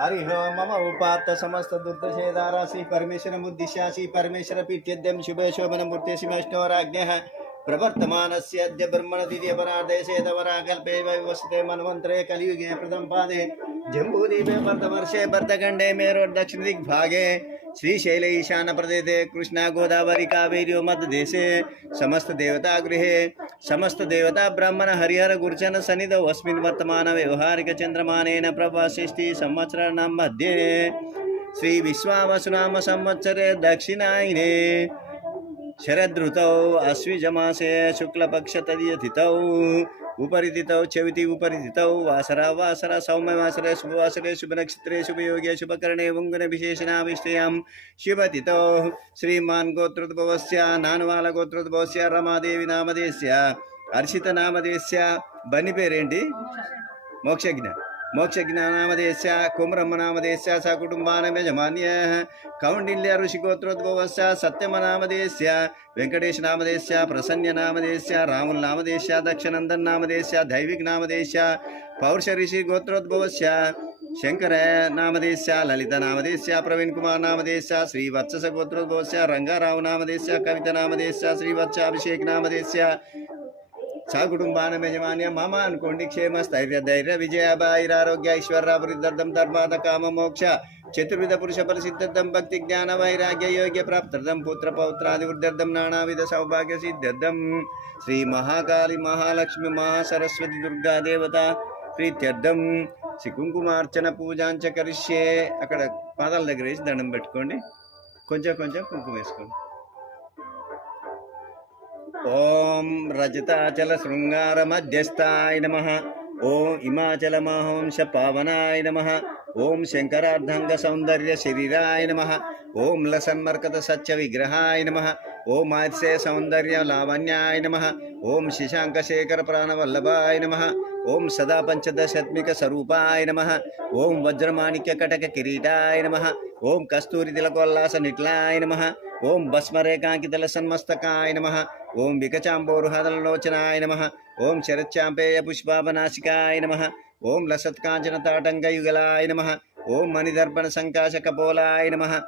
हरि ओम मम उपात्त समस्त दुर्दशेदारा श्री परमेश्वर मुद्दिश्या श्री परमेश्वर पीठ्यद्यम शुभे शोभन मूर्ति शिवष्णोराज्ञः प्रवर्तमानस्य अद्य ब्रह्मण द्वितीय परार्धे शेतवराकल्पे वैवस्ते मन्वन्तरे कलियुगे प्रथम पादे जम्बूद्वीपे भरतवर्षे भरतखण्डे मेरोर्दक्षिण दिग्भागे श्रीशैल ईशान प्रदेशे कृष्णा गोदावरी कावेरी मध्यदेशे समस्त देवता गृहे समस्त देवता ब्राह्मण हरिहर गुरुचन सन्निधौ अस्मिन् वर्तमान व्यवहारिक चंद्रमानेन प्रभाषष्टि संवत्सराणां मध्ये श्री विश्वावसुनाम संवत्सरे दक्षिणायने शरदृतौ आश्विजमासे शुक्लपक्ष तदीयतिथौ उपरितिथौ चविति उपरितिथौ वासरा सौम्यवासरे शुभवासरे शुभनक्षत्रे शुभयोगे शुभकरणे वुङ्गुनविशेषणाविष्टयां शिवतिथौ श्रीमान् गोत्रोद्भवस्य नानवाल गोत्रोद्भवस्य रमादेवी नामधेयस्य हर्षितनामधेयस्य बन्नी पेरेंटी मोक्षज्ञानामधेयस्य कुम्रम्मनामधेयस्य सकुटुम्बानां कौण्डिल्य ऋषिगोत्रोद्भवस्य सत्यमनामधेयस्य वेङ्कटेशनामधेयस्य प्रसन्ननामधेयस्य रामुलनामधेयस्य दक्षनन्दननामधेयस्य दैविकनामधेयस्य पौरुषऋषिगोत्रोद्भवस्य शङ्करनामधेयस्य ललितनामधेयस्य प्रवीणकुमारनामधेयस्य श्रीवत्सगोत्रोद्भवस्य रङ्गारावनामधेयस्य कवितनामधेयस्य श्रीवत्साभिषेकनामधेयस्य सकुटुंबानां यजमान्य मम अनुकोण्डि क्षेम स्थैर्य धैर्य विजयाभारोग्य ऐश्वर्याभिवृद्ध्यर्थं धर्मार्थ काम मोक्ष चतुर्विध पुरुष फलसिद्ध्यर्थं भक्ति ज्ञान वैराग्य योग्य प्राप्त्यर्थं पुत्र पौत्रादिवृद्ध्यर्थं नानाविध सौभाग्य सिद्ध्यर्थं श्री महाकाली महालक्ष्मी महासरस्वती दुर्गा देवता प्रीत्यर्थं श्री कुंकुमार्चन पूजांच करिष्ये अక్కడ పాదాల దగ్గర వేసి దండం పెట్టుకోండి కొంచెం కొంచెం కుంకుమ వేసుకోండి ओम रजताचल श्रृंगार मध्यस्थाय नमः ओम हिमाचल महावंश पावनाय नमः ओम शंकरार्धंग सौंदर्य शरीराय नमः ओम लसन्मर्कत सच्च विग्रहाय नमः ओम आत्से सौंदर्य लावण्याय नमः ओम शिशांक शेखर प्राणवल्लभाय नमः ओम सदा पंचदशात्मिक स्वरूपाय नमः ओम वज्रमाणिक्य कटक किरीटाय नमः ओम कस्तूरी तिलकोल्लास निट्लाय नमः ओम भस्मरेखांकितल सन्मस्तकाय नमः ओम विकचाम्बोरुहदलोचनाय नमः ओम शरच्चाम्पेय पुष्पाभनासिकाय नमः ओम लसत्कांचन ताटंकयुगलाय नमः ओम मणिदर्पण संकाश कपोलाय नमः